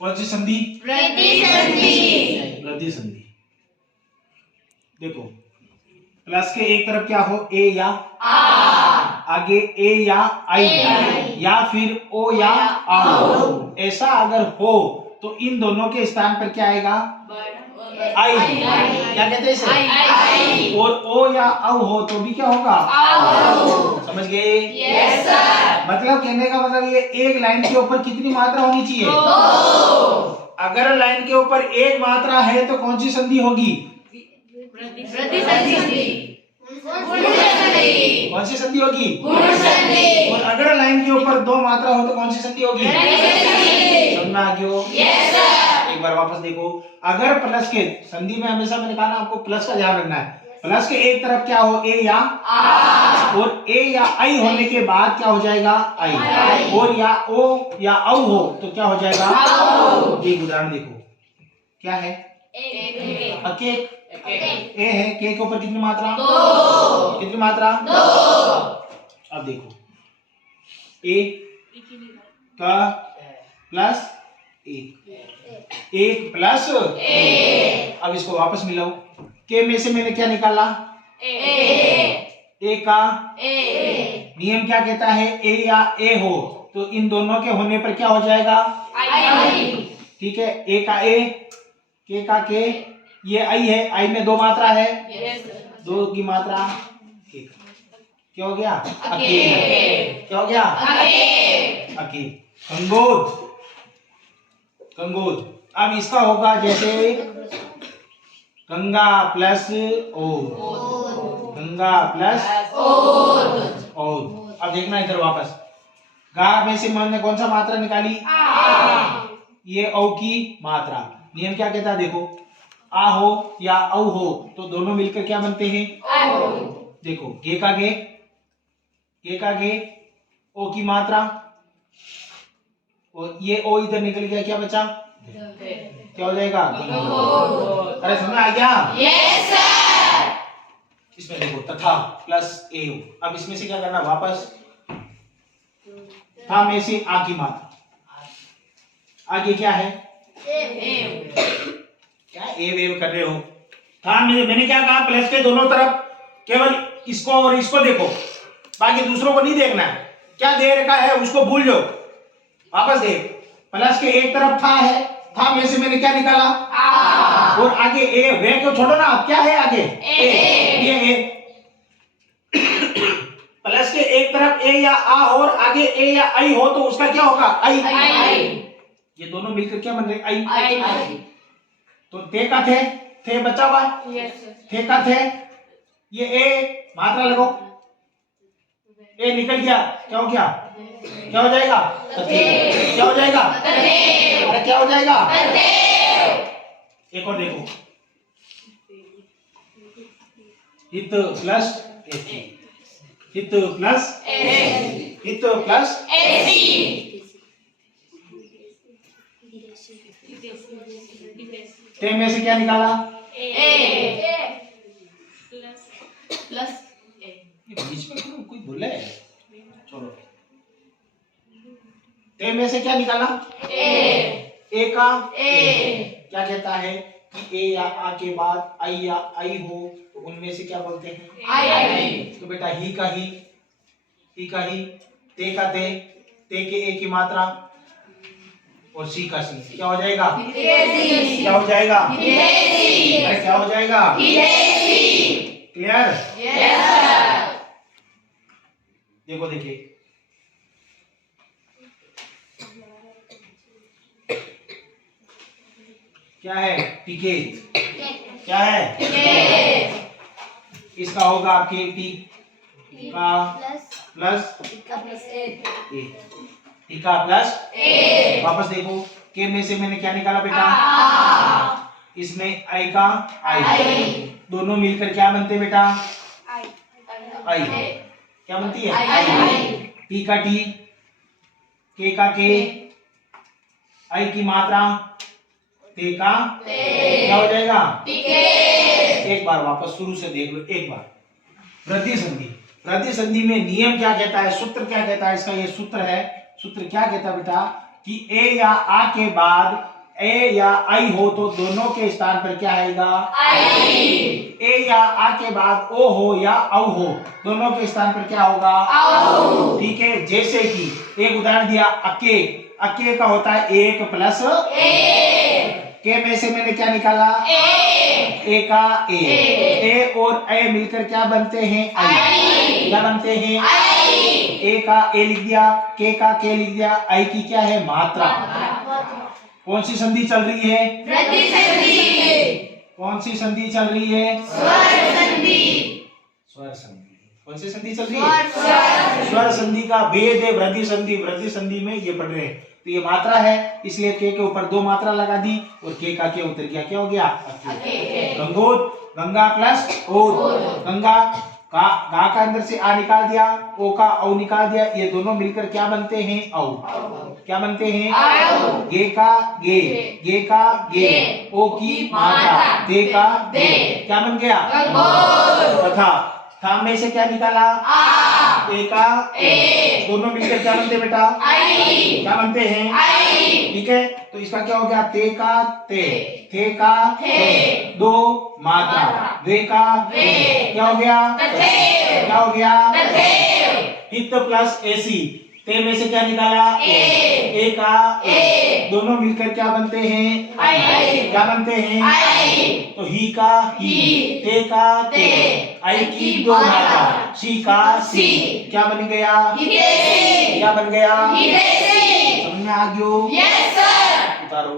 कौन सी संधि? वृद्धि संधि। वृद्धि संधि। देखो प्लस के एक तरफ क्या हो, ए या आ, आगे ए या आई या फिर ओ या आओ, ऐसा अगर हो तो इन दोनों के स्थान पर क्या आएगा? आई। क्या कहते हैं इसे? आई। और ओ या औ हो तो भी क्या होगा? आओ। समझ गए? Yes sir. मतलब कहने का मतलब ये एक लाइन के ऊपर कितनी मात्रा होनी चाहिए? 2। अगर लाइन के ऊपर एक मात्रा है तो कौन सी संधि होगी? वृद्धि संधि। गुण संधि। कौन सी संधि होगी? गुण संधि। और अगर लाइन के ऊपर दो मात्रा हो तो कौन सी संधि होगी? समझ में आ गया? Yes sir. एक बार वापस देखो, अगर प्लस के संधि में हमेशा मैंने कहा ना आपको प्लस का ध्यान रखना है। प्लस के एक तरफ क्या हो, ए या आ, और ए या आई होने के बाद क्या हो जाएगा? आई। और या ओ या औ हो तो क्या हो जाएगा? आओ। एक उदाहरण देखो, क्या है? अके ए है, के ऊपर कितनी मात्रा? 2। कितनी मात्रा? 2। अब देखो ए का प्लस एक प्लस ए। अब इसको वापस मिलाओ, के में से मैंने क्या निकाला? ए का ए। नियम क्या कहता है? ए या ए हो तो इन दोनों के होने पर क्या हो जाएगा? आई। ठीक है, ए का ए, के का के, ये आई है, आई में दो मात्रा है, यस। दो की मात्रा एक। क्या हो गया? अके। क्या हो गया? अके। अके। कंगोद। कंगोद। अब इसका होगा जैसे गंगा प्लस ओद, गंगा प्लस ओद। अब देखना इधर वापस, गा में से हमने कौन सा मात्रा निकाली? आ, ये औ की मात्रा। नियम क्या कहता है? देखो आ हो या औ हो तो दोनों मिलकर क्या बनते हैं? आओ। देखो गे का गे, गे का गे, ओ की मात्रा, और ये ओ इधर निकल गया, क्या बचा? क्या हो जाएगा? गंगोद। अरे समझ में आ गया? Yes sir. इसमें देखो तथा प्लस ए, अब इसमें से क्या करना? वापस था में से आ की मात्रा, आगे क्या है? क्या ए वेव कर रहे हो? था में मैंने क्या कहा? प्लस के दोनों तरफ केवल इसको और इसको देखो, बाकी दूसरों को नहीं देखना है। क्या दे रखा है उसको भूल जाओ। वापस देख, प्लस के एक तरफ था है, था में से मैंने क्या निकाला? आ, और आगे ए, वे को छोड़ो ना, क्या है आगे? ये ए। प्लस के एक तरफ ए या आ और आगे ए या आई हो तो उसका क्या होगा? आई। ये दोनों मिलकर क्या बन रहे? आई। तो थे का थे बचा हुआ, थे का थे, ये ए मात्रा लगो, ए निकल गया, क्या हो गया? क्या हो जाएगा? क्या हो जाएगा? अरे क्या हो जाएगा? एक और देखो, हित प्लस हित प्लस हित प्लस ते में से क्या निकाला? बीच में कोई बोला है? चलो, ते में से क्या निकाला? ए का क्या कहता है कि ए या आ के बाद आई या आई हो तो उनमें से क्या बोलते हैं? तो बेटा ही का ही का ही, ते का ते के ए की मात्रा और सी का सी, क्या हो जाएगा? क्या हो जाएगा? अरे क्या हो जाएगा? क्लियर? देखो देखिए, क्या है? टीके। क्या है? इसका होगा आपके टी का प्लस ए, टीका प्लस वापस देखो, के में से मैंने क्या निकाला बेटा? इसमें आई का आई, दोनों मिलकर क्या बनते बेटा? आई। क्या बनती है? आई। टी का टी, के का के, आई की मात्रा, ते का क्या हो जाएगा? एक बार वापस शुरू से देख लो एक बार। वृद्धि संधि, वृद्धि संधि में नियम क्या कहता है? सूत्र क्या कहता है? इसका ये सूत्र है। सूत्र क्या कहता है बेटा कि ए या आ के बाद ए या आई हो तो दोनों के स्थान पर क्या आएगा? ए या आ के बाद ओ हो या औ हो, दोनों के स्थान पर क्या होगा? औ। ठीक है, जैसे कि एक उदाहरण दिया, अके। अके का होता है 1 प्लस के में से मैंने क्या निकाला? ए का ए और ए मिलकर क्या बनते हैं? आई। क्या बनते हैं? ए का ए लिख दिया, के का के लिख दिया, आई की क्या है? मात्रा। कौन सी संधि चल रही है? वृद्धि संधि। कौन सी संधि चल रही है? स्वर संधि। स्वर संधि। कौन सी संधि चल रही है? स्वर संधि का भेद है वृद्धि संधि। वृद्धि संधि में ये पढ़ रहे हैं, तो ये मात्रा है, इसलिए के ऊपर 2 मात्रा लगा दी और के का के उतर गया, क्या हो गया? गंगोत। गंगा प्लस ओत। गंगा का गा का अंदर से आ निकाल दिया, ओ का औ निकाल दिया, ये दोनों मिलकर क्या बनते हैं? औ। क्या बनते हैं? गे का गे, गे का गे, ओ की मात्रा, दे का दे, क्या बन गया? तथा था में से क्या निकाला? ए का ए, दोनों मिलकर क्या बनते बेटा? आई। क्या बनते हैं? आई। ठीक है, तो इसका क्या हो गया? ते का ते, थे का थे, 2 मात्रा, वे का वे, क्या हो गया? क्या हो गया? हित प्लस एसी, ते में से क्या निकाला? ए का ए, दोनों मिलकर क्या बनते हैं? आई। क्या बनते हैं? आई। तो ही का ही, ते का ते, आई की 2 मात्रा, सी का सी, क्या बन गया? क्या बन गया? समझ में आ गया? उतारो।